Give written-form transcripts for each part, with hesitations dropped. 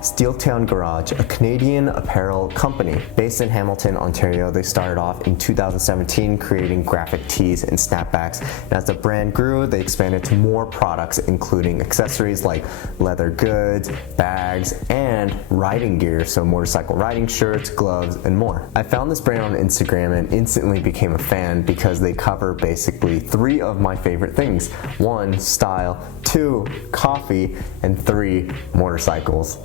Steeltown Garage, a Canadian apparel company. Based in Hamilton, Ontario, they started off in 2017 creating graphic tees and snapbacks. And as the brand grew, they expanded to more products, including accessories like leather goods, bags, and riding gear, so motorcycle riding shirts, gloves, and more. I found this brand on Instagram and instantly became a fan because they cover basically 3 of my favorite things. 1, style, 2, coffee, and 3, motorcycles.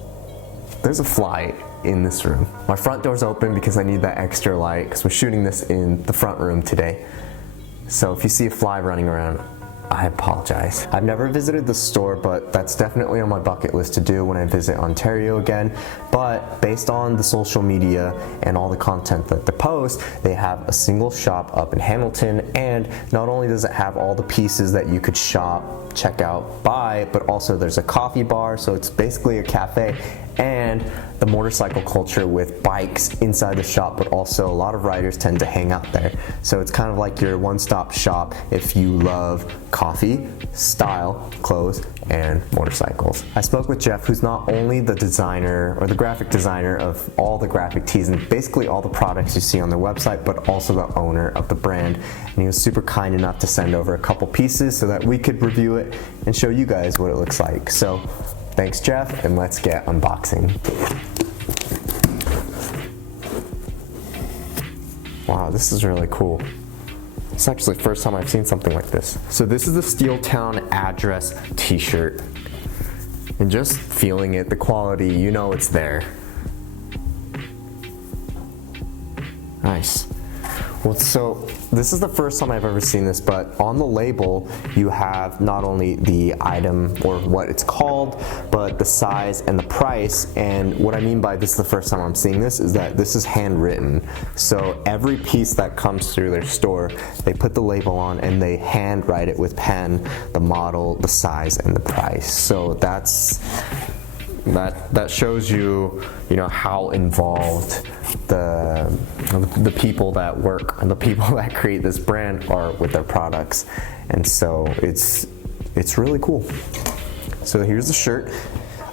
There's a fly in this room. My front door's open because I need that extra light because we're shooting this in the front room today. So if you see a fly running around, I apologize. I've never visited the store, but that's definitely on my bucket list to do when I visit Ontario again. But based on the social media and all the content that they post, they have a single shop up in Hamilton, and not only does it have all the pieces that you could shop, check out, buy, but also there's a coffee bar, so it's basically a cafe, and the motorcycle culture with bikes inside the shop, but also a lot of riders tend to hang out there. So it's kind of like your one-stop shop if you love coffee, style, clothes, and motorcycles. I spoke with Jeff, who's not only the designer or the graphic designer of all the graphic tees and basically all the products you see on their website, but also the owner of the brand. And he was super kind enough to send over a couple pieces so that we could review it and show you guys what it looks like. So thanks, Jeff, and let's get unboxing. Wow, this is really cool. It's actually the first time I've seen something like this. So this is the Steeltown address t-shirt. And just feeling it, the quality, you know it's there. Nice. Well, so this is the first time I've ever seen this, but on the label you have not only the item or what it's called, but the size and the price. And what I mean by this is the first time I'm seeing this is that this is handwritten. So every piece that comes through their store, they put the label on and they hand write it with pen, the model, the size, and the price. So that shows you, how involved the people that work and the people that create this brand are with their products. And so it's really cool. So here's the shirt,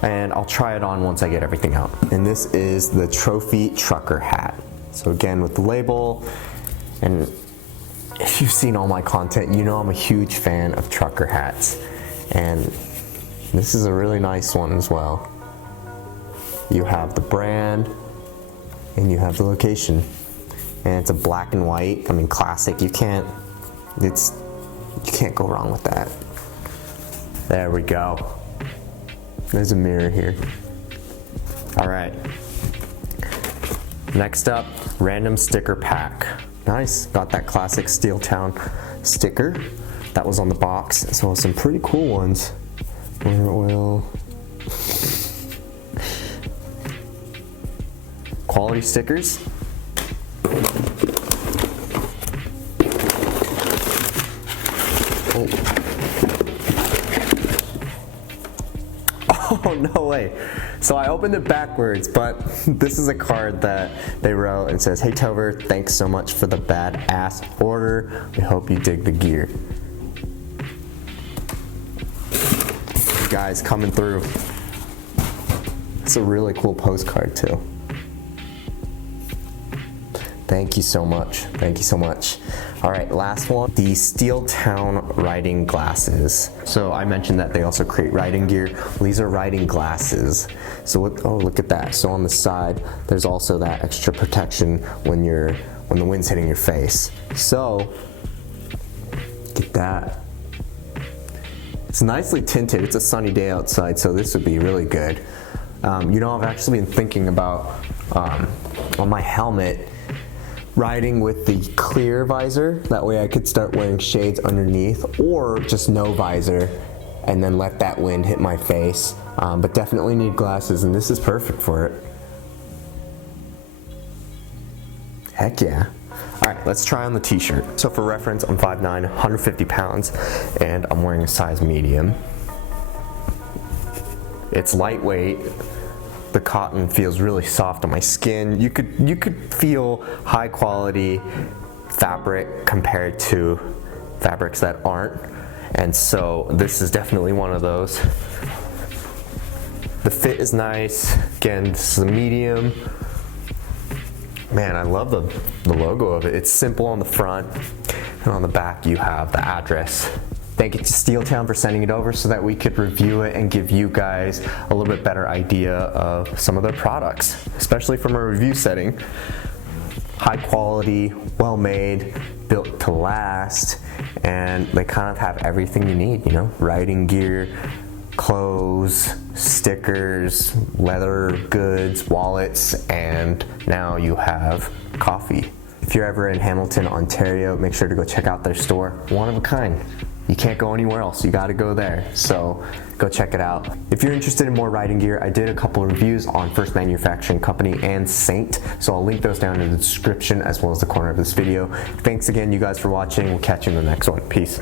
and I'll try it on once I get everything out. And this is the Trophy Trucker hat. So again, with the label, and if you've seen all my content, you know I'm a huge fan of trucker hats. And this is a really nice one as well. You have the brand and you have the location, and it's a black and white. I mean, classic. You can't go wrong with that. There we go. There's a mirror here. All right. Next up, random sticker pack. Nice. Got that classic Steeltown sticker that was on the box, as well as some pretty cool ones. Where it will. Quality stickers. Oh, no way. So I opened it backwards, but this is a card that they wrote and says, "Hey Tover, thanks so much for the badass order. We hope you dig the gear." Guys, coming through. It's a really cool postcard too. Thank you so much. Thank you so much. All right, last one, the Steeltown riding glasses. So I mentioned that they also create riding gear. These are riding glasses. So oh, look at that. So on the side, there's also that extra protection when the wind's hitting your face. So get that. It's nicely tinted. It's a sunny day outside, so this would be really good. I've actually been thinking about on my helmet, riding with the clear visor. That way I could start wearing shades underneath, or just no visor and then let that wind hit my face. But definitely need glasses, and this is perfect for it. Heck yeah. All right, let's try on the t-shirt. So for reference, I'm 5'9", 150 pounds, and I'm wearing a size medium. It's lightweight. The cotton feels really soft on my skin. You could feel high quality fabric compared to fabrics that aren't. And so this is definitely one of those. The fit is nice. Again, this is a medium. Man, I love the logo of it. It's simple on the front, and on the back you have the address. Thank you to Steeltown for sending it over so that we could review it and give you guys a little bit better idea of some of their products, especially from a review setting. High quality, well made, built to last, and they kind of have everything you need, you know, riding gear, clothes, stickers, leather goods, wallets, and now you have coffee. If you're ever in Hamilton, Ontario, make sure to go check out their store. One of a kind. You can't go anywhere else, you gotta go there. So go check it out. If you're interested in more riding gear, I did a couple of reviews on First Manufacturing Company and Saint, so I'll link those down in the description as well as the corner of this video. Thanks again, you guys, for watching. We'll catch you in the next one. Peace.